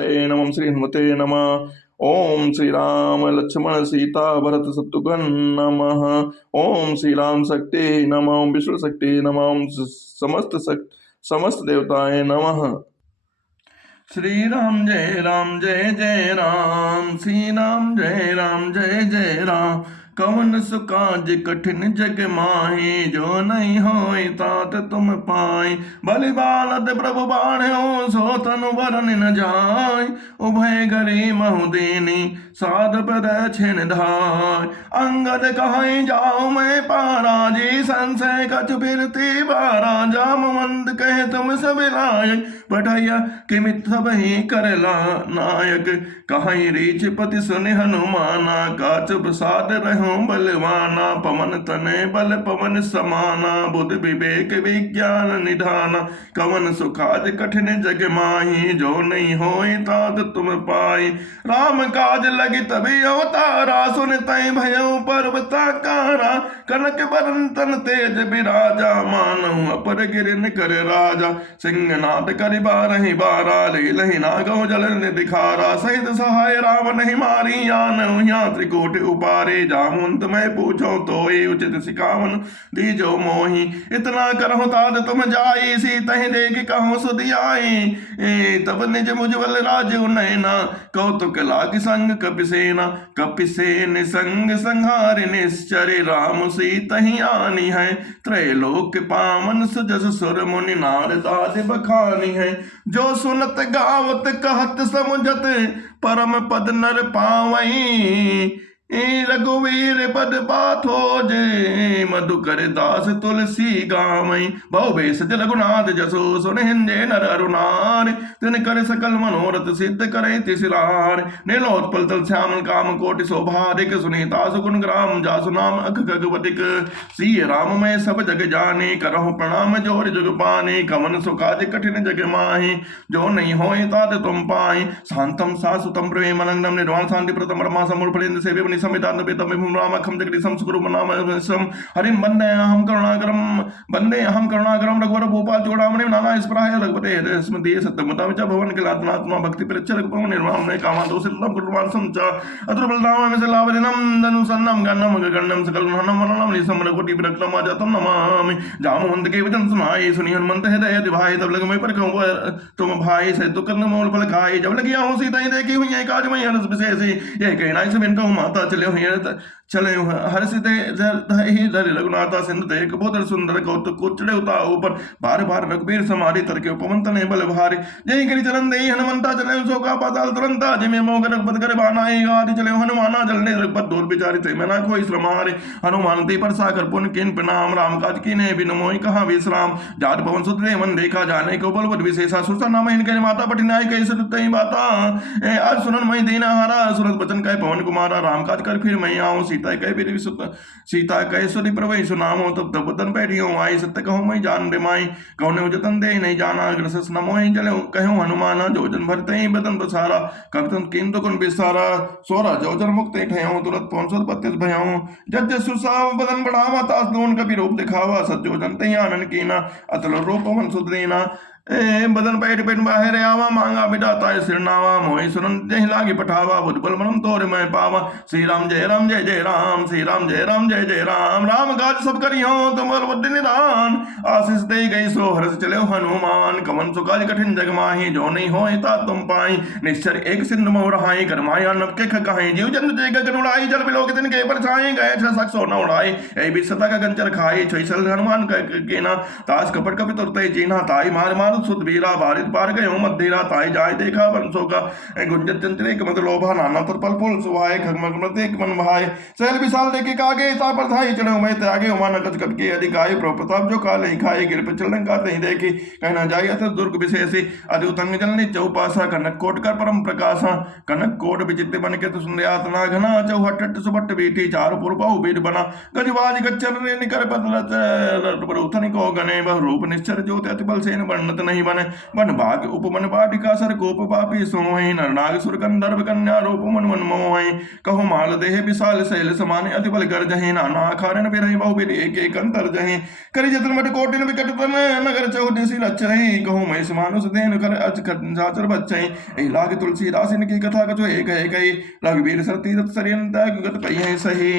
नमः श्री हनुमते नमः। ओम श्री राम लक्ष्मण सीता भरत शत्रुघ्न नमः। ओम श्री राम शक्ति नमः। ओम विष्णु शक्ति नमः। ओम समस्त देवताएं नमः। श्री राम जय जय राम। श्री राम जय जय राम। कवन सुकाज कठिन जग माही, जो नहीं होई तात तुम पाई। बलि बालद प्रभु बाढ़ो, सो तनु बरन न जाय। उभय गरी महुदीनी, साध पद छिन धाय। अंगद कहाई जाओ मैं पारा, जी संशय कछु फिरती बारा। जामवंत कहे तुम सब लायक, पढ़ैया कि मिथ बही करला नायक। कहाई रीछ पति सुनि हनुमाना, काच प्रसाद रहो बलवाना। पवन तने बल पवन समाना, बुद्धि विवेक विज्ञान निधाना। कवन सुखाज कठिन जग माही, जो नहीं होई तात तुम पाई। राम काज लगी तभी अवतारा, सुन तय भयो पर्वताकारा। कनक बरन तन तेज बिराजा, मानहु अपर गिरिन कर राजा। सिंहनाद करि बारहि बारा, लीलहि नागो जल दिखारा। सहित सहाय राम नहीं मारी, आन यहाँ त्रिकोट उपारे। जामुंत मैं पूछो तो उचित सिखावन, दीजो मोही। इतना करहु तात तुम जाई, सीतहि देख कहूँ सुधियाई। तब निज मुझवल राजु नैना, कौतुक लाग संग कपिसेना। कपिसेन संग संहार निश्चर, राम सीतहि आनी है। त्रैलोक पावन सुजस सुर मुनि, नारद आदि बखानी है। जो सुनत गावत कहत समुझत, परम पद नर पावई। रघुवीर पद पाथोज, मधुकर दास तुलसी गावई। बहु बेस रघुनाथ जसो, सुन हिंदे नर अरुणार। तिन कर सकल मनोरथ सिद्ध करे तिसरार। नीलोत्पल तल श्यामल काम कोटि शोभारिक, सुनीता सुगुण ग्राम जासु नाम अख खगवतिक। सिय राम मैं सब जग जाने, करहु प्रणाम जोर जुग पाने। कवन सुकाज कठिन जग माही, जो नहीं होए तात तुम पाए। शांतम सासुतम प्रेम लग्नम, निर्वाण शांति प्रतम रमा समूल फलेन्द्र सेवे समितान बेतम राम खम जगति सम सुगुरु नाम सम। हरिम वंदे अहम करुणाकरम रघुवर भूपाल चूड़ामणि। नाना स्पृहाय रघुपते स्मृति सत्यमता विच भवन किलात्मात्मा भक्ति परिच्छ रघुपम निर्माण ने कामा दोषितम कुर्बान समचा। अतुर बलराम में से लावरिनम धनु सन्नम गन्नम गन्नम सकल हनम मनम निसम रघुपति विरक्तम आजातम नमामि। जामवंत के वचन सुनाई, सुनि हनुमंत हृदय दिभाए। तब लग मैं पर कहूँ तुम भाई से दुख मूल फल खाए। जब लगी आऊँ सीता देखी हुई है काज मई हरस विशेष। यह कहना से बिन कहूँ माता चले चले हर्षिते रघुनाथा सिंधु देख बहुत सुंदर कौतुक कुचड़े उता ऊपर। बार बार रघुबीर समारी तरके उपमंत ने बल भारी। जय गिरि चरण दे हनुमंता चले सोका पाताल तुरंता। जिमे मोग रघुपत करे बानाए आदि चले हनुमाना जलने रघुपत दूर विचारी थे मैं ना कोई श्रम हारे। हनुमान ते पर साकर पुन किन प्रणाम, राम काज कीने बिनु मोहि कहा विश्राम। जात पवन सुत मन देखा जाने को बल बद विशेषा। सुरसा नाम इनके माता पटिनाय कैसे तई बाता। आज सुनन मई दीना हारा, सुरत बचन कह पवन कुमारा। राम काज कर फिर मैं आऊँ, सीता कह सुनि प्रभु सुनामो। तब तब बदन बैठियो आई, सत्य कहूँ मैं जान रे माई। कौने जतन दे नहीं जाना, ग्रसस न मोहि जले कहूँ हनुमाना। जोजन भरते ही बदन पसारा, कवितन किंतु कुन विस्तारा। सोरा जोजन मुक्त ठहूँ, तुरंत 532 भयाऊँ। जज सुसाव बदन बढ़ावा, तास दोन कभी रूप दिखावा। सज्जोजन तही आनंद कीना, अतल रूप पवन सुधरीना। बदन पैठ पेट बाहर आवा, मांगा बिटाता सिरनावा। मोहि सुनन जहि लागी पठावा, बुद्धबल मनम तोरे मैं पावा। श्री राम जय जय राम। श्री राम जय जय राम। राम काज सब करियो, तुम बुद्धि निदान। आशीष दे गई सो हर्ष चले हनुमान। कवन सुकाज कठिन जग माही, जो नहीं होए ता तुम पाई। निश्चर एक सिंधु मोह रहाई, करमाया नभ के खकाई। जीव जन्म जय गगन उड़ाई, जल बिलोक दिन के परछाई। गए 6 सख सो न उड़ाई, ऐ बिसता का गंचर खाई। छैसल हनुमान के ना, तास कपट कपि तुरते जीना। ताई मार मार सुत वीरा, बारित पार गयो मध्येरा। ताई जाय देखा वंशों का, गुंजत चंद्रिक मत लोभा। नाना तर पल फूल सुहाए, खगमग एक मन भाए। सहल विशाल देखे कागे, ता पर थाई चढ़ो मैं त्यागे। उमान कच कट के अधिकाय, प्रताप जो काल नहीं खाए। गिर पर चलन का नहीं देखी, कहना जाय अथ दुर्ग विशेषी। अति उतंग जलनी चौपासा, कनक कोट कर परम प्रकाशा। कनक कोट विचित्र बन के तो सुंदयातना घना। चौहट सुबट बीठी, चार पुरबाहु बीर बना। गजबाज गच्चर निकर बदलत, उथन को गने। बहु रूप निश्चर ज्योति अति बल सेन वर्णत। बनत नहीं बन बन भाग उपमन पाटिका सर कोप पापी सोहि नर नाग सुर गंधर्व कन्या रूप मन मन मोहि कहु माल देह विशाल शैल समान अति बल कर जहि नाना खारन बिरहि बहु बिर एक एक अंतर जहि करि जतन मट कोटिन विकट तन नगर चौदिसी लचहि कहु महिष मानुष देन कर अच जाचर बच्चहि ए लाग तुलसीदास इनकी कथा कछु एक है कही रघुवीर सर तीरथ सरियंत गत पई है सही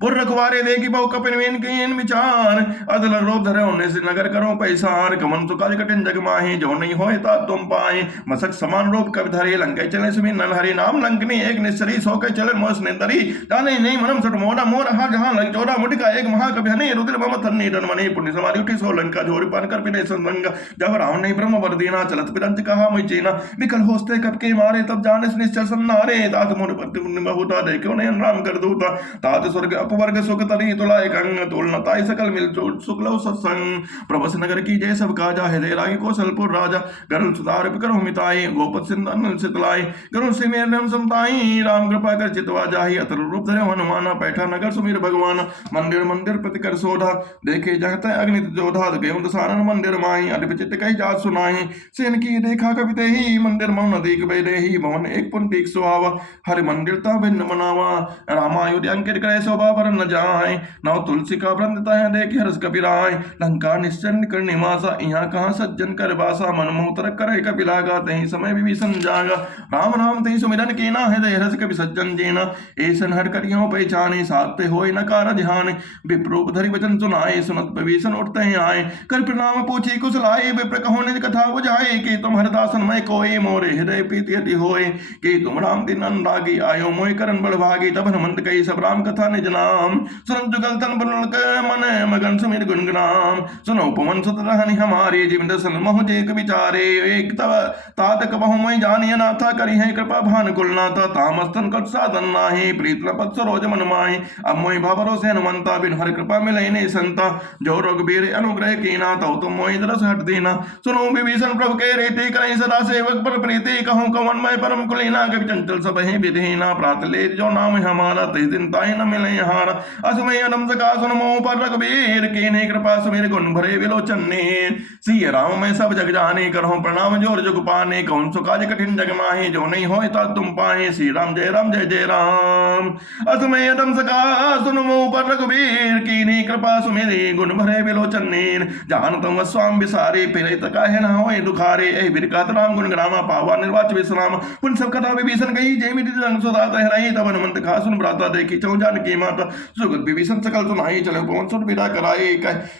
पुर रखवारे देखी बहु कपिन वेन कइन विचार अदल रोप धरे होने से नगर करो पैसार कमन सुकाज कठिन जग माही जो नहीं होए ता तुम पाए मसक समान रूप कवि धरे लंके चले सुमी नल हरि नाम लंकनी एक निश्चरी सो के चले मोस नेतरी जाने नहीं मनम सट मोड़ा मोर हा जहां लग जोड़ा मुटिका एक महाकवि हने रुद्र मम थन्नी डन मने पुण्य समाधि उठी सो लंका जोरी पान कर पिने संरंग जब रावण ने ब्रह्म वर दीना चलत पिरंत कहा मुझ चीना विकल होस्ते कब के मारे तब जाने निश्चल सन्नारे तात मोर पति बहुता दे क्यों नहीं राम कर दूता तात स्वर्ग अपवर्ग सुख तरी तुलाय गंग तुलना ताई सकल मिल शुक्ल सत्संग प्रभस नगर की जय सब काजा हृदय रागी कौशलपुर राजा गरुड़ सुधार करो मिताई गोपत सिंध अनल सितलाई गरुड़ से मेर नाम समताई राम कृपा कर चितवा जाही अतर रूप धरे हनुमाना बैठा नगर सुमीर भगवान मंदिर मंदिर प्रति कर सोधा देखे जगत अग्नित जोधा गए दसानन मंदिर माही अद्भ चित्त कही जात सुनाही सेन की देखा कविते ही मंदिर मौन अधिक बैदे ही भवन एक पुंडिक सुहावा हरि मंदिर ता भिन्न मनावा रामायुध अंकित करे शोभा पर न जाए नव तुलसी का वृंदता है देख हर्ष कपिराय लंका निश्चय निकट निवासा यहाँ कहाँ सज्जन कर बासा मन मोह तरक करे कपिलागा तही समय विभीषण जागा राम राम तही सुमिरन कीना हृदय हर्ष कपि सज्जन जीना ऐसन हर करियो पहचाने साथ पे होए न कार ध्यान विप्रूप धरि वचन सुनाए सुनत विभीषण उठते हैं आए कर प्रणाम पूछी कुशलाए विप्र कहो निज कथा बुझाए कि तुम हरदासन मैं कोई मोरे हृदय प्रीति अति होए कि तुम राम दिन अनुरागी आयो मोहि करन बड़ भागी तब हनुमंत कही सब राम कथा निज नाम सुन जुगल तन बलक मन मगन सुमिर गुणग्राम सुनो पवन सुत रहनि हमारे जीवन दर्शन महु जेक विचारे एक तब तात कबहु मैं जानिय नाथा करी है कृपा भान कुलनाथा तामस्तन कट साधन नाहि प्रीत पत सरोज मन माहि अब मोहि भरोसे हनुमंता बिन हर कृपा मिले ने संता जो रघुबीर अनुग्रह कीना तो तुम मोहि दरस हट देना सुनो विभीषण प्रभु के रीति करई सदा सेवक पर प्रीति कहूँ कवन मैं परम कुलीना कवि चंचल सब है विधिना प्रात ले जो नाम हमारा ते दिन ताई न मिले हारा असमय अनम सका सुन मोह पर रघुबीर कीन्ही कृपा सुमिर गुण भरे विलोचन ने सिय राम मैं सब जग जाने करहूँ प्रणाम जोर जुग पाने कौन सुकाज कठिन जग माही जो नहीं होए ता तुम पाए श्री राम जय जय राम असमय अनम सका सुन मोह पर रघुबीर कीन्ही कृपा सुमिर गुण भरे विलोचन ने जान तुम स्वाम विसारे फिर तका है ना होए दुखारे ए बिरकात राम गुण ग्रामा पावा निर्वाच विश्राम पुन सब कथा विभीषण गई जय मिति रंग सुधा तहराई तब हनुमंत खा सुन भ्राता देखी चौ जान की माता सुगत विभीषण सकल सुनाई चले पवन सुन विदा कराई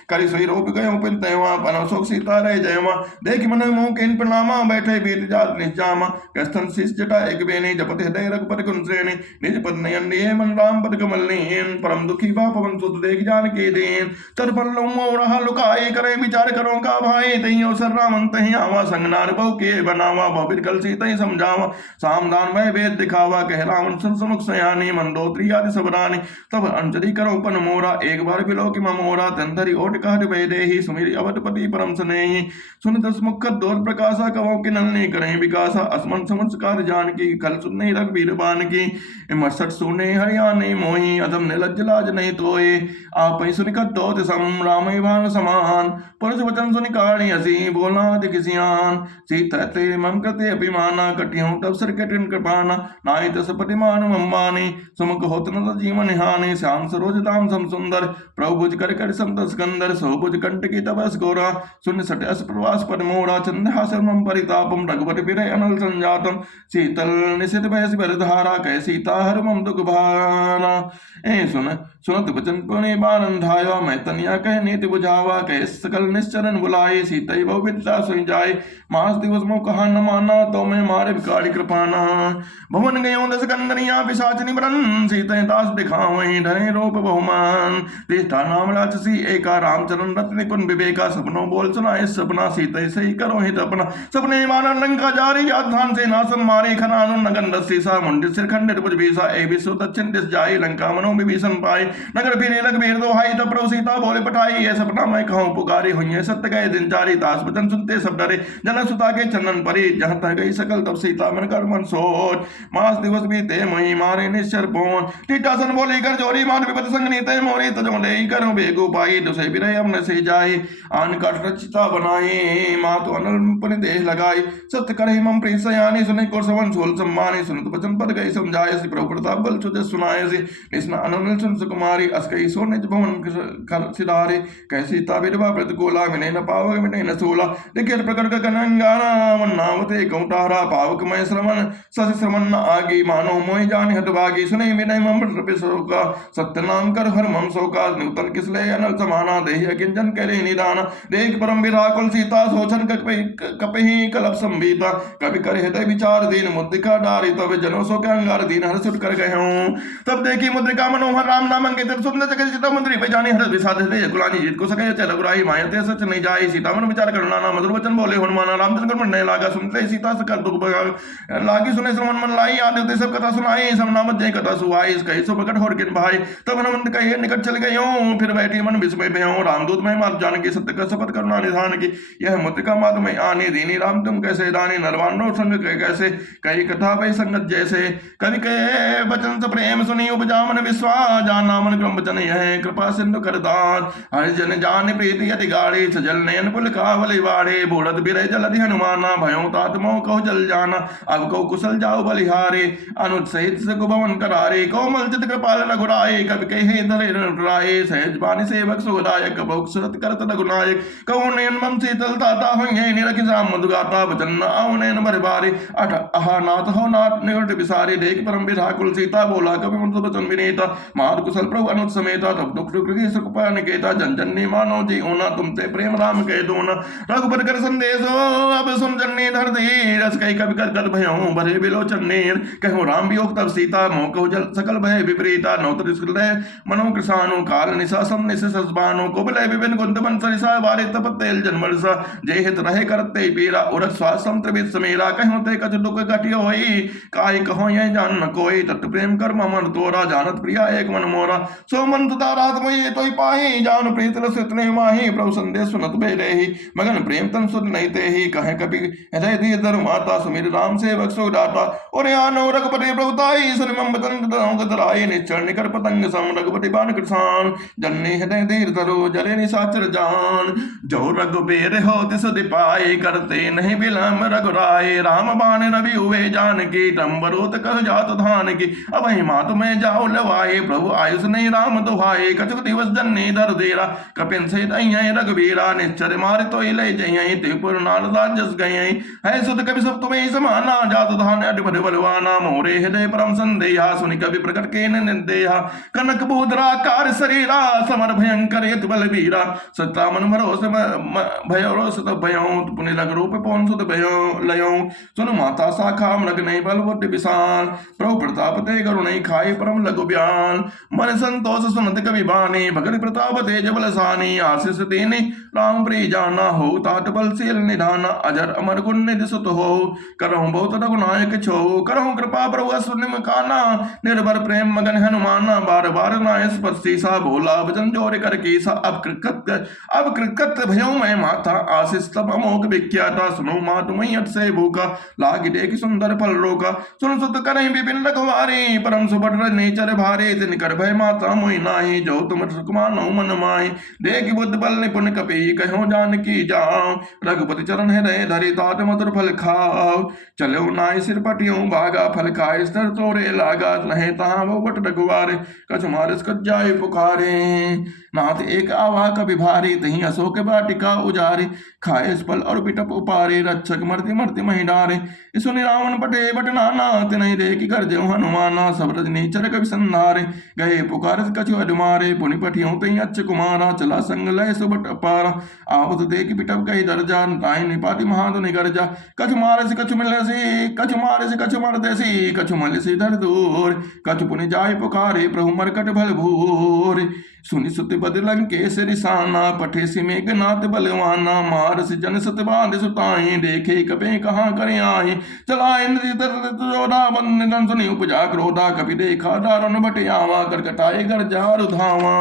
करि सोई रोप गए पिन तयवा पन शोक सीता रहे जयवा देख मन मोह किन प्रणामा बैठे बीत जात निजामा कस्तन शीस जटा एक बेनी जपत हृदय रघुपति कुन श्रेणी निज पद नयन लिए मन राम पद कमल नीन परम दुखी बा पवन सुत देख जान के देन तरपन लो मोह रहा लुकाए करे विचार करो का भाई तही अवसर रामन तही आवा संग नार बहु के बनावा बहु कल सीता ही समझावा सामदान वह वेद दिखावा कह रावण सन समुख सयानी मंदोत्री आदि सबरानी तब अंजलि करो पन मोरा एक बार बिलो कि ममोरा तंधरी ओट कहत वैदे ही सुमेरी अवधपति परम स्नेही सुन दस मुख दोष प्रकाशा कवो कि नलनी करें विकासा असमन समस्कार जान की कल सुनने रघुबीर बान की मसट सुने हरियाणी मोही अदम ने लज्ज लाज नहीं तोए आप ही सुनिकत दो सम राम भान समान पुरुष वचन सुनिकाणी हसी बोला दिखसियान सीता ते मम कृते अभिमाना कटियों तब सर कटिन कृपाना नाई तस प्रतिमान मम्बानी सुमुख होत न जीवन हानि श्याम सरोज दाम सम सुंदर प्रभु भुज कर कर संत स्कंदर सो भुज कंठ की तपस गोरा सुन सट अस प्रवास पर मोरा चंद हासर मम परितापम रघुपति बिरय अनल संजातम शीतल निशित भयस बरधारा कह सीता हर मम दुख भारा ए सुनत वचन पुणे बानन धाया मैं तनिया कह नीति बुझावा कह सकल निश्चरन बुलाए सीता बहु विद्या सोई जाए मास दिवस मो कहा न माना तो मैं मारे विकारी कृपाना भवन गयो दस कंदनिया पिशाच निबरन सीता दास दिखावई ढरे रूप बहुमान तीर्था नाम राक्षसी एका रामचरण रत्न निपुण विवेका सपनों बोल सुनाए सपना सीता सही करो हित अपना सपने मारा लंका जारी याधान से नासन मारे खनानु नगन रसीसा मुंडित सिर खंडित भुज भीसा ए विश्व दक्षिण दिस जाए लंका मनो विभीषण पाए नगर फिरे रघुबीर दोहाई तब प्रभु सीता बोले पठाई ये सपना मैं कहूँ पुकारी हुई है सत्य गए दिन जारी दास वचन सुनते सब डरे जन मन सुता के चंदन परी, जहाँ तह गई सकल तब सीता मन कर मन सोच। मास दिवस बीते मही मारे निश्चर पौन, टीटासन बोली कर जोरी मान विपत संग नीते मोरी, तजो ले करो बेगु पाई, दुसे बिरह हमने से जाए। आन काट रचिता बनाई, मातु अनल पुनि देह लगाई, सत्य करे मम प्रिय सयानी, सुने को सवन सोल सम्मानी, सुनत बचन पद गई समझाए, सि प्रभु प्रताप बल सुजस सुनाए, सि निस्ना अनल सुन सुकुमारी, अस कई सो निज भवन कर सिधारे, कह सीता विधवा प्रतिकूला, विनय न पावक विनय न सूला, लिखित प्रकट कनंगाना, मन नामते कौटारा, पावक मय श्रमण सस श्रमण न आगी, मानो मोहि जानि हतभागी, सुने विनय मम प्रपि शोका, सत्य नाम कर हर मम शोका, नूतन किसले अनल समाना, देहि किंजन करे निदाना, देख परम विराकुल सीता, सोचन कपहि कलप संबीता, कवि कर हृदय विचार दीन, मुद्रिका डारी, तब जनो सो के अंगार दीन, हर सुट कर गए हूँ। तब देखी मुद्रिका मनोहर, राम नाम अंकित सुंदर जगत चिता मुद्री पे जानी, हर विषाद हृदय कुलानी, जीत को सके चल गुराई, मायते सच नहीं जाई, सीता मन विचार करना ना, मधुर वचन बोले हनुमाना, रामचंद्र मन नहीं लागा, सुनते सीता सकल दुख भगा लागी, सुने श्रवण मन लाई, आदित्य सब कथा सुनाई, सब नाम जय कथा सुहाई, कही सो प्रकट होर किन भाई, तब हनुमंत कहे निकट चल गए हूँ, फिर बैठी मन विस्मय पे हूँ, रामदूत मैं मात जान की, सत्य का शपथ करुणा निधान की, यह मुद्रिका मात में आनी, दीनी राम तुम कैसे दानी, नरवानो संग कैसे, कही कथा भई संगत जैसे, कवि के वचन से प्रेम सुनी, उपजा मन विश्वास, जाना मन क्रम वचन यह, कृपा सिंधु कर दान, हर जन जान प्रीति अति गाड़ी, सजल नयन पुल कावली बाड़े, बूढ़त बिरह जलधि हनुमाना, भयो तात मोह कहो जल जाना, अब कहो कुशल जाओ बलिहारे, अनुज सहित सुभवन करारे, कोमल चित कृपाल रघुराए, कवि कहे धरे राय, सहज बानी सेवक सुखदायक, बहु सुरत करत रघुनायक, कहो नयन मम शीतल ताता होइए, निरखि राम मधुगाता, बचन आओ नयन भर बारे, अठ आहा नाथ हो नाथ निकट विसारे, देख परम विराकुल सीता, बोला कवि मुझ बचन विनीता, मात कुशल प्रभु अनुज समेता, तब दुख दुख सुख निकेता, जन जन ने मानो जी ओना, तुमसे प्रेम राम कह दो ना, रघुबर कर संदेशो, अब सुन जन्ने धर दे, रस कई कवि कर गद भयों, भरे बिलोचन नेर, कहो राम वियोग तब सीता, मोह कहो जल सकल भय विपरीता, नौतर मनो कृषाणु, काल निशा सम निश ससबानो, कुबलय विपिन कुंत बन सरिसा, बारे तप तेल जन्मरसा, जय हित रहे करते पीरा, उरक स्वासम त्रिविध समेरा, कहो ते कछ दुख घटियो होई, काय कहो यह जान न कोई, तत् प्रेम कर ममन तोरा, जानत प्रिया एक मन मोरा, सो मन तुता रात मोहि तोहि पाहि, जान प्रीत रस इतने माहि, प्रभु संदेश सुनत बेरेहि, मगन प्रेम तन सुध नहीं तेहि, कहे कपि हृदय दिय धर माता, सुमिर राम सेवक सो दाता, और आनो रघुपति प्रभुताई, सुनि मम बचन गतराई, निश्चर निकर पतंग सम, रघुपति बान कृसान, जन्ने हृदय धीर धरो, जले निशाचर जान, जो रघुबीर हो तिस दिपाए, करते नहीं विलंब रघुराए, राम बाण रवि हुए जानकी, तंबरोत कह जात धान की, अब मात में जाओ लवाए, प्रभु आयुष नहीं राम दुहाए, कछुक दिवस जन्ने धर देरा, कपिन से रघुबीरा, निश्चर मारे तो ले जय, त्रिपुर नारदास जस गए, है सुत कवि सब तुम्हें समाना, जात धान अटभर बलवाना, मोरे हृदय परम संदेहा, सुनि कवि प्रकट के निर्देहा, कनक बोधरा कार शरीरा, समर भयंकर यत बलबीरा, सत्ता मन भरोस भयो सत भयो, पुनि लग रूप पवन सुत भयो लयो, सुन माता शाखा मृग नहीं बल बुद्धि विशाल, प्रभु प्रताप ते करुण खाई परम लघु बयान, मन संतोष सुनत कवि बानी, भगत प्रताप तेज बल सानी, आशीष देने राम प्रिय जाना, हो तात बलशील निधाना, अजर अमर गुण निधि सुत हो, करहु बहुत रघुनायक छो, करहु कृपा प्रभु असुनिम काना, निर्भर प्रेम मगन हनुमाना, बार बार नाय स्पर्शी सा, भोला वचन जोर कर कीसा, अब कृकत भयो मैं माता, आशीष तब अमोघ विख्याता, सुनो मात मई अट से भूखा, लाग देख सुंदर फल रोका, सुन सुत करहि विपिन रघुवारी, परम सुबट नेचर भारे, तिन कर भय माता मोहि नाही, जो तुम सुकुमानो मन माहि, देख बुद्ध बल निपुण कपि, कहो जानकी जाओ, रघुपति चरण हृदय धरि, तात मधुर फल खाओ, चलो नाय सिर पटियो भागा, फल खाए स्तर तोरे लागा, नहे तहाँ वो बट रघुवारे, कछु मारिस कछ जाय पुकारे, नाथ एक आवा कभी भारी, तही अशोक वाटिका उजारे, खाए फल और पिटप उपारे, रक्षक मरती मरती मही डारे, सुनि रावण पटे बट नाना, तिनहि देखि कर जो हनुमाना, सब रजनीचर कवि संधारे, गए पुकार कछु अडुमारे, पुनि पठियों तही अच्छ कुमारा, चला संग लय सुबट अपारा, आवत देखि पिटप कही दरजा, ताहि निपाति महाधुनि गर्जा, कछु मारसि कछु मिलसि, कछु मारसि कछु मरदेसि, कछु मलसि धर दूर, कछु पुनि जाय पुकारे, प्रभु मरकट भल भूर, सुनि सुत बद लंकेश रिसाना, पठे सि मेघनाथ बलवाना, मारस जन सत बांध सुताई, देखे कपे कहाँ करे आई, चला इंद्र जोधा बंदन सुनि उपजा क्रोधा, कपि देखा दारुण बट आवा, करकटाए घर जार धावा,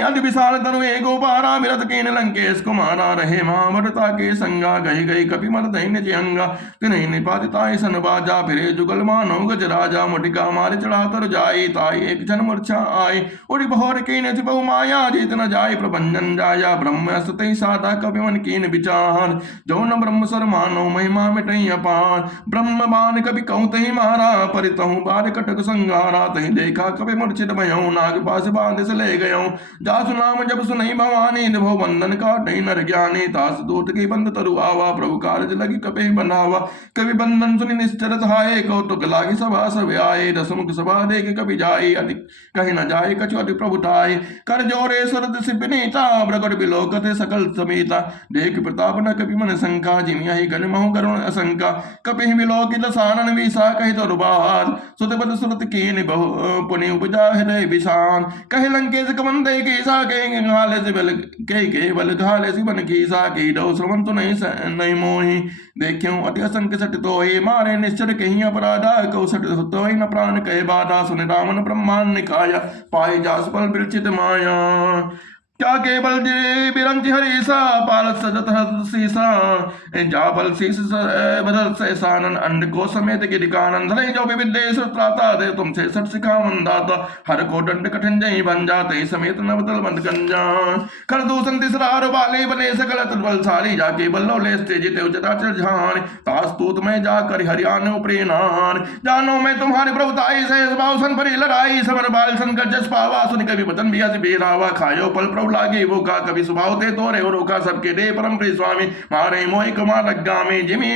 अति विशाल तनु एक गोपारा, विरत कीन लंकेश कुमारा, रहे महामरता के संगा, गए गए कपि मर दैन्य जिहंगा, तिन्हि निपातिताय सन बाजा, फिरे जुगल मानो गज राजा, मुटिका मारे चढ़ा तर जाई, ताई एक जन मूर्छा आई, उड़ी बहोर कीन बहु माया, जीत न जाय प्रभंजन जाया, ब्रह्म स्तुति साधा कवि मन कीन विचार, जो न ब्रह्म सर मानो महिमा मिटई अपार, ब्रह्म बान कवि कहूँ तही मारा, परितहु बार कटक संगारा, तही देखा कवि मूर्छित भयऊ, नाग पास बांध से ले गयऊ, जासु नाम जब सुनई भवानी, निभो बंधन काटई नर ज्ञानी, तास दूत की बंद तरु आवा, प्रभु कारज लगी कपे बनावा, कवि बंधन सुनि निश्चर धाये, कौतुक लागी सभा सब आए, दसमुख सभा देख कवि जाई, अधिक कहीं न जाए कछु अधिक प्रभु ठाई, कर जोरे सुरत सिपनीता, प्रकट बिलोकते सकल समेता, देख प्रताप न कपि मन शंका, जिमिया ही गण महु करुण असंका, कपि बिलोकित सानन विसा, कहि तो रुबाद, सुतपद सुरत कीन बहु पुनि उपजा हृदय विषान, कहे लंकेश कमन दे कीसा, के घाले से बल के बल घाले से बन कीसा, की दो श्रवण तो नहीं मोहि, देखियो अति असंक सट तो ही, मारे निश्चर कहीं अपराधा, कौ सट तो ही न प्राण कहे बाधा, सुन रामन ब्रह्मांड निकाया, पाए जास पल विरचित माया, क्या केवल बिरंज हरीसा, पालत सजत शीसा, जाबल शीस बदल से सानन, अंड को समेत गिरिकानन, धरे जो विविदेश त्राता, दे तुमसे सट सिखा मंदाता, हर को दंड कठिन जही बन जाते, समेत न बदल बंद गंजा, कर दूषण तिसरार वाले बने सकल बल सारी, जाके बल्लो ले तेजित उचता चल झान, तास तूत में जाकर हरियाण प्रेनान, जानो मैं तुम्हारे प्रभुताई से बाउसन परी लड़ाई, समर बाल संकर जस पावा, सुन कभी बतन बिया से बेरावा, खायो पल प्रभु लागे वो का, कभी स्वभाव ते तोरे और रोका, सबके दे परम प्रिय स्वामी, मारे मोहि कमा लग्गा में, जिमी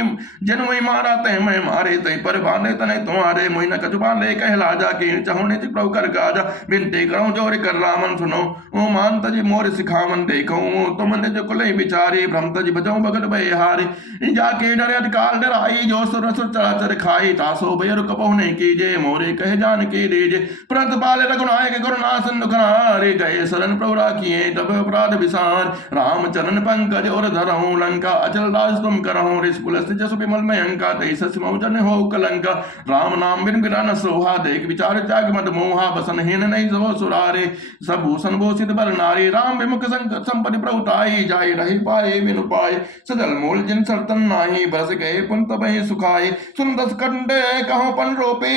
जन मोहि मारा तय मैं मारे, तय पर बांधे तने तुम्हारे, मोहि न कछु बांधे कहला जा, के चाहुने ति प्रभु कर गाजा, बिनते करूं जोर कर रामन सुनो, ओ मान तजी मोर सिखावन देखूं, तुम ने जो कुले विचारी, भ्रम तजी बजो भगत भय हारे, जाके डरे अटकाल डराई, जो सुर सुर चराचर खाई, तासो भयर कपहु नहीं कीजे, मोरे कहे जान के दीजे, प्रत पाले रघुनायक गुरुनाशन दुखनारे, गए शरण प्रभु राखिए तब अपराध विसार, राम चरण पंकज और धरहूं, लंका अचल राज तुम करहूं, ऋष पुलस्त जस विमल में अंका, तेईस मऊ जन हो कलंका, राम नाम बिन बिरा न सोहा, देख विचार त्याग मत मोहा, बसन हीन नहीं सबो सुरारे, सब भूषण भूषित बर नारी, राम विमुख संपत्ति प्रभुताई, जाय रही पाए बिनु पाए, सजल मूल जिन सरतन नाही, बरस गए पुन तबहि सुखाए, सुन दस कंड कहो पन रोपे,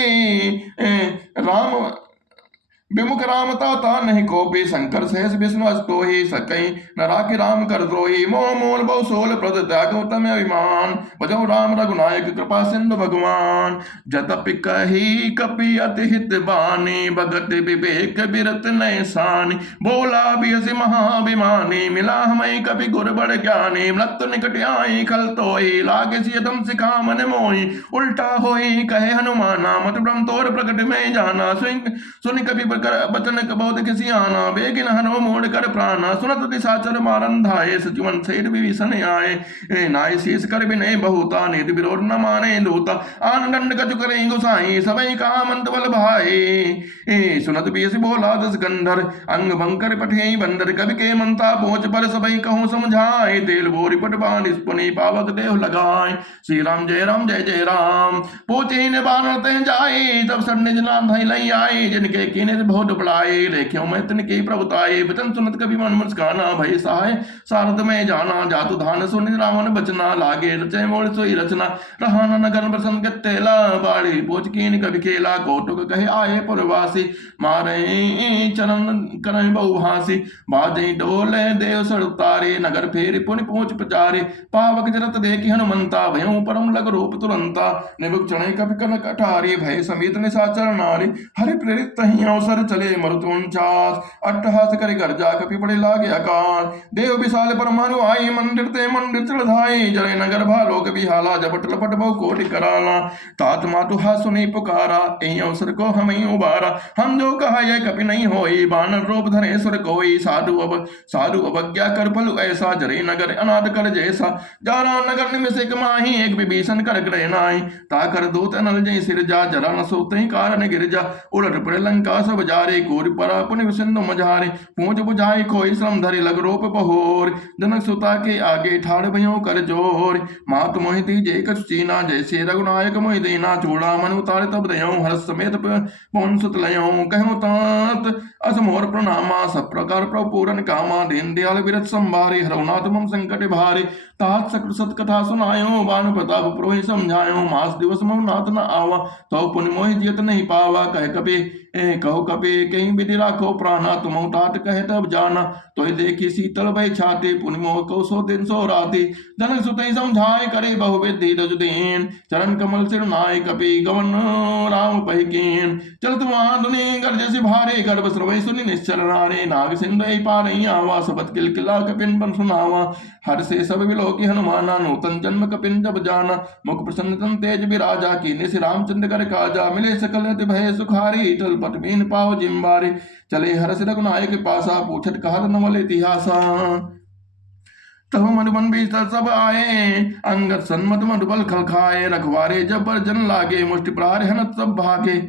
राम विमुख राम ता नहीं कोपी, शंकर सहस विष्णु अस्तो ही, सकई न राखी राम कर द्रोही, मोह मूल बहु सोल प्रद त्याग उत्तम अभिमान, भजो राम रघुनायक कृपा सिंधु भगवान, जतपि कही कपि अति हित बानी, भगत विवेक बिरत नय सानी, बोला बियसि महाभिमानी, मिला हमें कपि गुर बड़ ज्ञानी, मृत्यु निकट आई खल तोई, लागे सियतम सिखा मन मोही, उल्टा होई कहे हनुमाना, मत ब्रह्म तोर प्रकट में जाना, सुन कपि बचन कबोध किसी आना, बेगिन हनो मोड़ कर प्राणा, सुनत दिशाचर मारन धाये, सचिवन सेठ विभीषण आए, नाय शीस कर विनय बहुता, नित विरोध न माने दूता, आन दंड कछु करे गुसाई, सबई कहा मंत बल भाई, सुनत बीस बोला दस गंधर, अंग भंकर पठे बंदर, कवि के मंता पहुंच पर सबई कहूँ समझाए, तेल बोरी पट बान पुनि पावक देह लगाए, श्री राम जय जय राम, पोचे ने बानते जाए, तब सर निज नाम धई लई आए, जिनके कीने बहुत बुलाए, लेख्यो मैं तिनके प्रभुताए, वचन सुनत कभी मन मुस्काना, भय सहाय सारद में जाना, जातु धान सुन रावण बचना, लागे रचे मोल सोई रचना, रहाना नगर प्रसन्न गत्तेला, बाड़ी पोच कीन कभी खेला, कौटुक कहे आए पुरवासी, मारे चरण करहि बहुभासी, बाजे डोले देव सर उतारे, नगर फेर पुनि पहुंच पचारे, पावक जरत देखि हनुमंता, भयों परम लग रूप तुरंता, निबुक चढ़े कपि कनक अठारी, भय समेत निशाचर नारी, हरि प्रेरित तहि अवसर चले मरुत 49, अट्टहास करे गर्जा कपि पड़े लागे आकार, देव विशाल परमाणु आई, मंदिर ते मंदिर चढ़ाई, जरे नगर भालो कभी हाला, जपट लपट बहु कोटि कराला, तात मातु हा सुनी पुकारा, एहि अवसर को हमें उबारा, हम जो कहा यह कपि नहीं होई, बानर रूप धरे सुर कोई, साधु अवज्ञा कर फल ऐसा, जरे नगर अनाद कर जैसा, जारा नगर निमिषक माही, एक विभीषण कर ग्रह नाई, ताकर दूत अनल जय सिर जा, जरा न सोते कारण गिर जा, उलट पड़े लंका सब बजारे, कोरि पर पुनि सिंधु मझारे, पूंज बुझाई खोई श्रम धरि लग रूप बहोर, जनक सुता के आगे ठाड़ भयो कर जोर, मात मोहि दीजे कछु चीना, जैसे रघुनायक मोहि दीना, चूड़ामणि उतारे तब दयऊं, हर्ष समेत पवन सुत लयऊं, कहूं तात अस मोर प्रणामा, सब प्रकार प्रभु पूरन कामा, दीन दयाल विरत संभारे, हरहुनाथ मम संकट भारे, तात सकल सत कथा सुनायो, बान प्रताप प्रोहि समझायो, मास दिवस मम नाथ न आवा, तो पुनि मोहि जियत नहीं पावा, कह कपि कहो कपि कहीं विधि राखो प्राणा, तुम तात कहे तब जाना, तो देखी शीतल भय छाते, पुनि मोह को सो दिन सो राते, जनक सुत समझाए करे बहु विधि रजुदीन, चरण कमल सिर नाय कपि गवन राम पहिकीन, चलत महाधुनि गर्ज से भारे, गर्भ श्रवै सुनि निश्चर नारे, नाग सिंधु पारई आवा, सबत किल किला कपिन बन सुनावा, हर से सब विलो की हनुमाना, नूतन जन्म कपिन जब जाना, मुख प्रसन्न तन तेज विराजा, कीने से रामचंद्र कर काजा, मिले सकल अति भय सुखारी, टल पट मीन पाव जिम्बारे, चले हरस रघुनायक पासा, पूछत कहत नवल इतिहासा, तब मधुबन बीच सब आए, अंगद सन्मत मधुबल खल खाए, रखवारे जब पर जन लागे, मुष्टि प्रहार हनत सब भागे,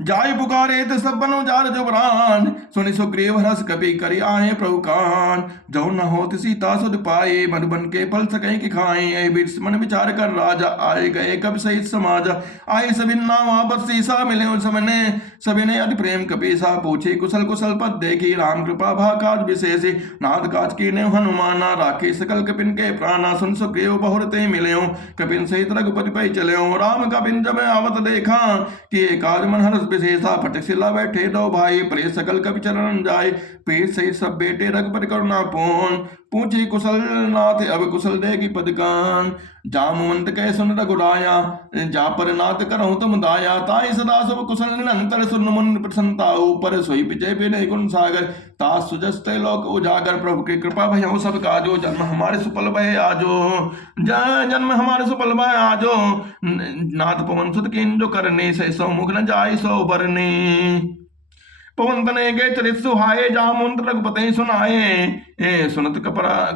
जाय पुकारे ते सब बनो जार जुबरान, सुनि सुग्रीव हरस कपि करि आए प्रभु कान, जो न होत सीता सुध पाए, मधुबन के फल सकई कि खाए, ऐ बिरस मन विचार कर राजा, आए गए कब सहित समाजा, आए सभी नाम आपस सीसा, मिले समने सभी अति प्रेम कपीसा, पूछे कुशल कुशल पद देखी, राम कृपा भा काज विशेष, नाथ काज कीने हनुमाना, राखे सकल कपिन के प्राणा, सुन सुग्रीव बहुरते मिले, कपिन सहित रघुपति पै चले, राम कपिन जब आवत देखा, कि काज मन हरस विशेषा, फटक सिला बैठे दो भाई, प्रिय सकल कवि चरण जाय, पेट सहित सब बेटे रघुपति करुणा पूर्ण, पूछे कुशल नाथ अब कुशल देगी पदकान, जामवंत कह सुन रघुराया, जा पर नाथ करहु तुम दाया, ताई सदा सब कुशल निरंतर, सुन मुन प्रसन्नता ऊपर, सोई विजय विनय गुण सागर, तास सुजस्ते लोक उजागर, प्रभु की कृपा भयउ सब काजो, जन्म हमारे सुफल भय आजो, जन्म हमारे सुफल भय आजो, नाथ पवन सुत कीन जो करने, से सौ मुख न जाय सौ बरने, पवन तनय के चरित सुहाए, जामुन रघुपति सुनाए, सुनत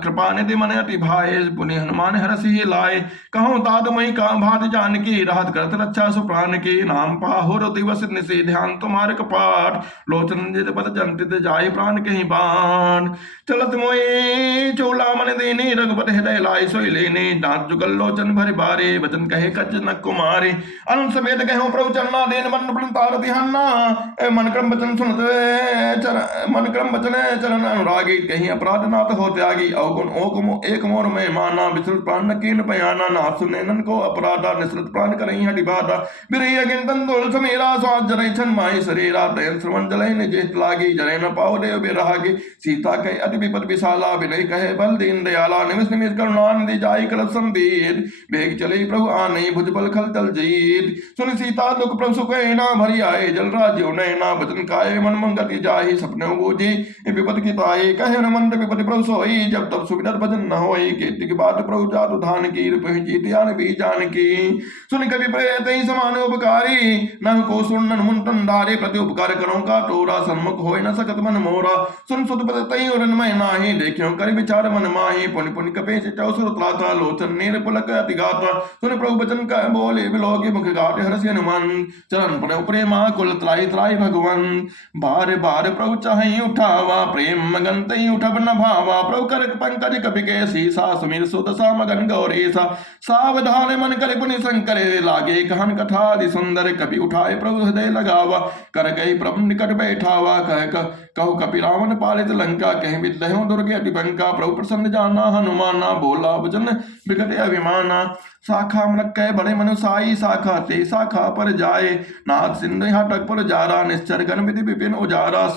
कृपा निधि मन अति भाए, पुनि हनुमान हरस ही लाए, कहूँ तात मई का भात जानकी, राहत करत रक्षा सुप्राण की, नाम पाहो रति वस निसे, ध्यान तुम्हारे कपाट, लोचन जित पद जंतित जाय प्राण कहीं बाण, चलत मोए चोला मन देने, रघुपति हृदय लाय सोई लेने, दांत जुगल लोचन भरे बारे, वचन कहे कच न कुमारे, अनंत समेत कहो प्रभु चरना, देन मन प्रण तारति हन्ना, मन क्रम वचन सुनत मन क्रम वचन चरण अनुरागी, कहीं अपराध नाथ हो त्यागी, अवगुण ओक एक मोर में माना, विसृत प्राण कीन पयाना, नाथ सुने नन को अपराधा, निसृत प्राण करई हटि बाधा, बिरही अगिन तंदुल समेरा, स्वाद जरई छन माही शरीरा, दयन श्रवण जलई निजेत लागी, जरई न पाओ देव बिरागी, सीता कहे अति विपद विशाला, विनय कहे बल दीन दयाला, निमिष निमिष करुणा निधि जाई कलप संबीत, बेग चले प्रभु आने, भुज बल खल तल जीत, सुन सीता दुख प्रभु सुख ना भरी आए, जल राज्यो नैना, वचन काये मन मंगति जाहि, सपने बूझी विपद की ताई, कहे हनुमंत विपद प्रभु सोई, जब तब सुविधर भजन न होई, कीर्ति की बात प्रभु जातु धान की, रूप जीत आन भी जान की, सुन कवि प्रेत ही समान उपकारी, न को सुन मुन तंदारे, प्रति उपकार करो का तोरा, सन्मुख होय न सकत मन मोरा, सुन सुत पद तई और मैं नाही, देखियो कर विचार मन माही, पुनि पुनि कपे से चौसुर त्राता, लोचन नीर पुलक अति गाता, सुन प्रभु वचन का बोले बिलोके मुख गाटे, हरसि हनुमान चरण पड़े प्रेमा कुल त्राई त्राई भगवान, बार बार प्रभु चाहि उठावा, प्रेम मगन तई उठब न भावा, प्रभु कर पंकज कपि के सीसा, सुमिर सुदशा मगन गौरीसा, सावधान मन कर पुनि शंकर, लागे कहन कथा अति सुंदर, कपि उठाए प्रभु हृदय लगावा, कर गई प्रभु निकट बैठावा, कहो कपि रावण पालित लंका, कहीं विद्लहो दुर्गे अति बंका, प्रभु प्रसन्न जाना हनुमाना, बोला वचन विगत अभिमाना, शाखा मृक कह बड़े मनुसाई, शाखा ते शाखा पर जाए, नाथ सिंधु हटक पर जारा, निश्चर गण विधि विपिन उजारा,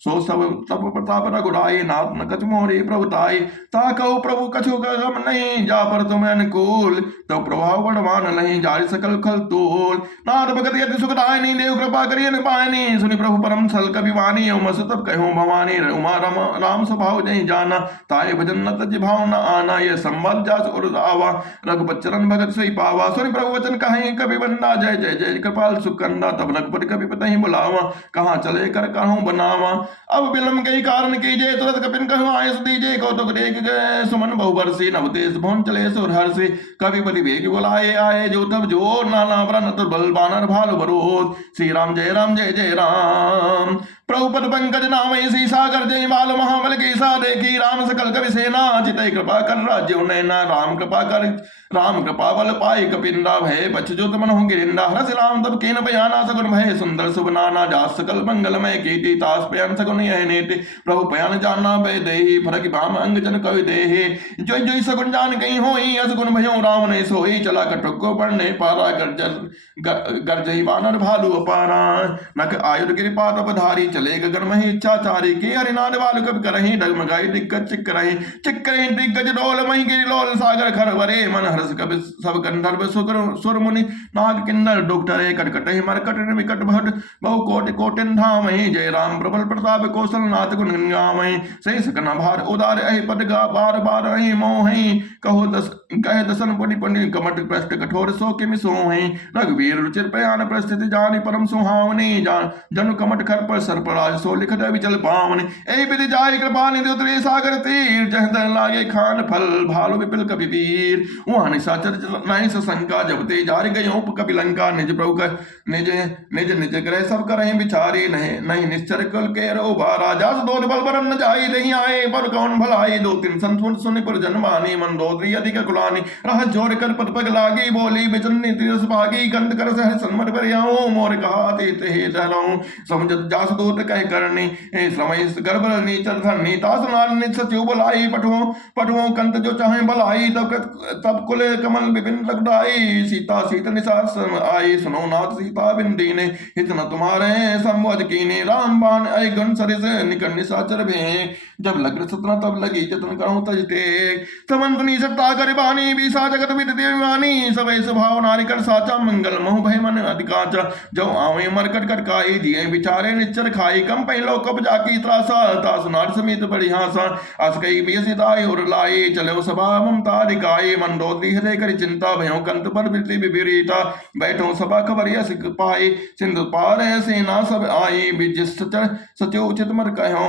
सो सब तब प्रताप रघुराई, नाथ न कछु मोरी प्रभुताई, ताकऊ प्रभु कछु गम नहीं, जा पर तुम अनुकूल, तो प्रभाव बढ़वान नहीं, जारी सकल खल तूल, नाथ भगत यति सुखदाय नहीं, देव कृपा करिए न पायनी, सुनि प्रभु परम सल कवि वाणी, मस तब कहूँ भवानी, उमा राम स्वभाव जय जाना, ताये भजन न तज भाव न आना, ये संवाद जास उर आवा, रघुपत चरण भगत सही पावा, सुनि प्रभु वचन कहीं कवि बंदा, जय जय जय कृपाल सुकंदा, तब रघुपति कवि पतहि बुलावा, कहाँ चले कर कहूँ बनावा, अब विलंब कई कारण कीजिए तुरंत कपिन कहूँ आयस दीजिए कौतुक देख गए सुमन बहुवर्षी नवतेज भवन चले सुर हर्षि कवि बलि वेग बुलाए आए जो तब जो नाना व्रन बल बानर भालु बरोध श्री राम जय जय राम प्रभुपद पंकज नाम सी सागर जय बाल महाबल की सा देखी राम सकल कवि सेना चितई कृपा कर राज्य नैना राम कृपा बल पाई कपिंदा भय बच जो तमन हो गिरिंदा हरस राम तब केन बयाना सगुन भय सुंदर शुभ नाना जास सकल मंगलमय कीर्ति तास पयन सगुन यह नेति प्रभु पयन जाना भय देहि फरक भाम अंग जन कवि देहि जोई जोई सगुन जान कहीं होई असगुन भयो राम ने सोई चला कटुक को पढ़ने पारा गर्जई बानर भालू अपारा नक आयुध गिरिपा तप धारी चले गगन मही इच्छाचारी के हरिनाद बालु कब करही डगमगाई दिग्गज चिक्करही दिग्गज डोल मही गिरि लोल सागर खर वरे मन हर्ष कवि सब गंधर्व सुर मुनि नाग किन्नर डुक्टरे कटकटहि मरकट विकट भट बहु कोटि कोटिन धामहि जय राम प्रबल प्रताप कौशल नाथ गुण गावहि सही सकन भार उदार अहि पद गा बार बार अहि मोहि कहे दसन पुनि पुनि कमट प्रष्ट कठोर सो किमि सोहि रघुवीर रुचिर प्रयाण प्रस्थिति जानि परम सुहावनी जनु कमट खर पर सर्पराज सो लिखत विचल पावनि एहि विधि जाय कृपा निधि उतरे सागर तीर जह दन लागे खान फल भालु विपिल कपि वीर वहाँ निशाचर नहीं सशंका जब ते जारी गयो कपि लंका निज प्रभु निज निज निज ग्रह सब करहि बिचारी नहीं निश्चर कुल के रो बारा जास दोध बल बरन न जाई नहीं आए पर कौन भलाई दो तीन संत सुनि पर जन्मानी मन दोदरी अधिक कुलानी रह जोर कर पद पग लागी बोली बिचन्नी तिरस भागी गंध कर सह सन्मत परियाऊं मोर कहा ते हे धरऊं समझत जास दूत कह करनी समय गर्भ नीचर धरनी तास नार निज सचिव बुलाई पटुओं कंत जो चाहे भलाई तब कुल कमल विपिन लगडाई सीता सीत निसास आई सुनो नाथ सीता बिंदी ने हित न तुम्हारे संवद कीने राम बाण अय गण सरिस निकट निशाचर भे जब लग्न सतना तब लगी जतन करूं तजते समंत नी सत्ता कर बानी बीसा जगत विद देवानी सबे स्वभाव नारी कर साचा मंगल मोह भय मन अधिकांच जो आवे मरकट कर काई दिए विचारे निच्चर खाई कम पहलो कब जाकी त्रासा तास नार समेत बड़ी हासा अस कई बियसिताई और लाई चलो सभा ममता दिखाई मंदोदरी हृदय कर चिंता भयो कंत पर वृत्ति विपरीता बैठो सभा खबर यस पाई सिंधु पार सेना सब आई बिज सचो उचित मर कहो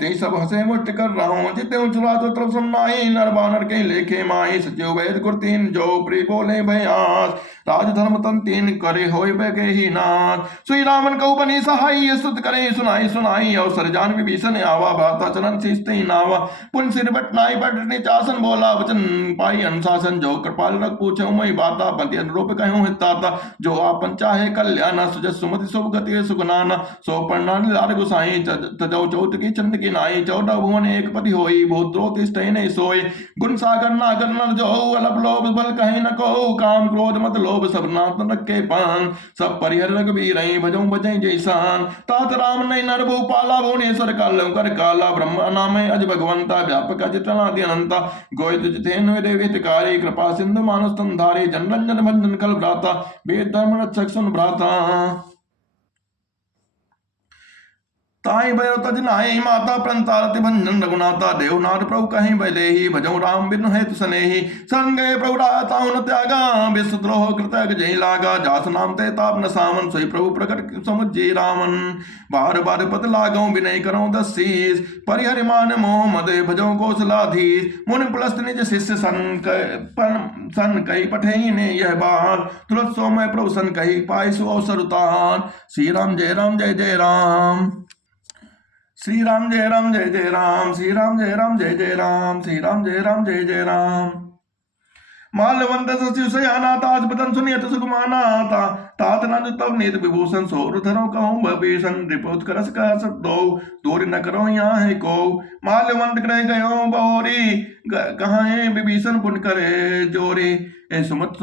ते सब हसे मुष्ट कर रहो जिते उचला तो तरफ सुनाई नर बानर के लेखे माई सचो वैद कुर्तीन जो प्री बोले भयास राज धर्म तन तीन करे होय बगे ही नाथ श्री रामन को बनी सहाय स्तुत करे सुनाई अवसर जान विभीषण आवा भाता चलन सीस्ते नावा पुन सिर बटनाई बटनी चासन बोला वचन पाई अनुशासन जो कृपाल रख पूछो मई बाता पति अनुरूप कहूँ हिताता जो आपन चाहे कल्याण सुजस सुमति शुभ गति सुगुनाना सो पर्णान लार गुसाई तजौ चौथ की चंद की नाई 14 भुवन एक पति होई भूद्रो तिष्ठै नहीं सोई गुण सागर नागर नर जो अलप लोभ बल कहीं न को काम क्रोध मत लोभ सब नाथ रखे पान सब परिहर रघुवीर भजो बजै जैसान तात राम नहीं नर भूपाला भुवनेश्वर काल कर काला ब्रह्म नाम अज भगवंता व्यापक अजितनादि अनंता गोयत जितेन हितकारी कृपा सिंधु मानुष तंधारी जन रंजन भंजन कल भ्राता वेद धर्म रक्षक सुन भ्राता ताई भैरव तज नाई माता प्रंतारति भंजन रघुनाथा देवनाथ प्रभु कहीं बलेही भजो राम बिनु हेतु सनेही संगे प्रभु राताउ न त्यागा विश्वद्रोह कृतज्ञ जय लागा जास नाम ते ताप न सामन सोई प्रभु प्रकट समुझे रामन बार बार पद लागो विनय करो दसीस परिहरि मान मोह मद भजो कौशलाधीश मुनि पुलस्त निज शिष्य सन कही पठे ने यह बात तुरंत सोमय प्रभु सन कही पाई सु अवसर उतार श्री राम जय जय राम श्री राम जय जय राम श्री राम जय जय राम श्री राम जय जय राम मालवंत सचिव सयाना ताज बदन सुनियत सुगमाना तात नंद तब नेत विभूषण सोर धरो कहूँ भीषण रिपोत करस का दो दूर न करो यहाँ है को मालवंत ग्रह गयो बहोरी कहाँ है विभीषण पुन करे जोरे सुमत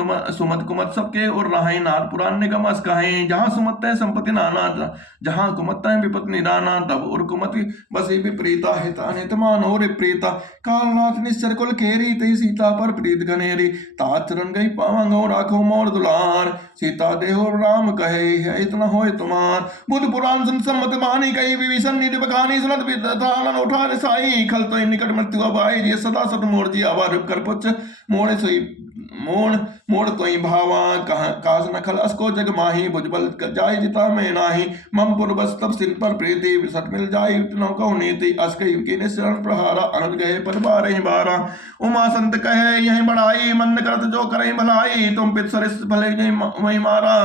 कुमत सबके और राहे नाथ पुराण निगम अस कहे जहाँ सुमत है संपत्ति नाना जहाँ कुमत है विपत निदाना तब और कुमत बसी विप्रीता हिता हितमान और प्रीता कालनाथ निश्चर कुल केरी तई सीता पर प्रीत घनेरी तात चरण गई पावंगो राखो मोर दुलार सीता देहो राम कहे है इतना होए तुम्हार बुद्ध पुराण सम्मत बानी कही विभीषण निधि बखानी सुनत विद्यान उठा साई खल तो निकट मृत्यु अबाई जी सदा सत मोर जी आवा कर पुछ मोड़े सोई मोड़ मोड़ तोई भावा कास न खल असको जग माही भुजबल जाय जिता में नाही मम पुरबस तब सिर पर प्रीति विसट मिल जाय नो कहो नीति अस कही के शरण प्रहारा अनुज गए पर बारह बारा उमा संत कहे यही बढ़ाई मन करत जो करे भलाई तुम पित सरिस भले वही मारा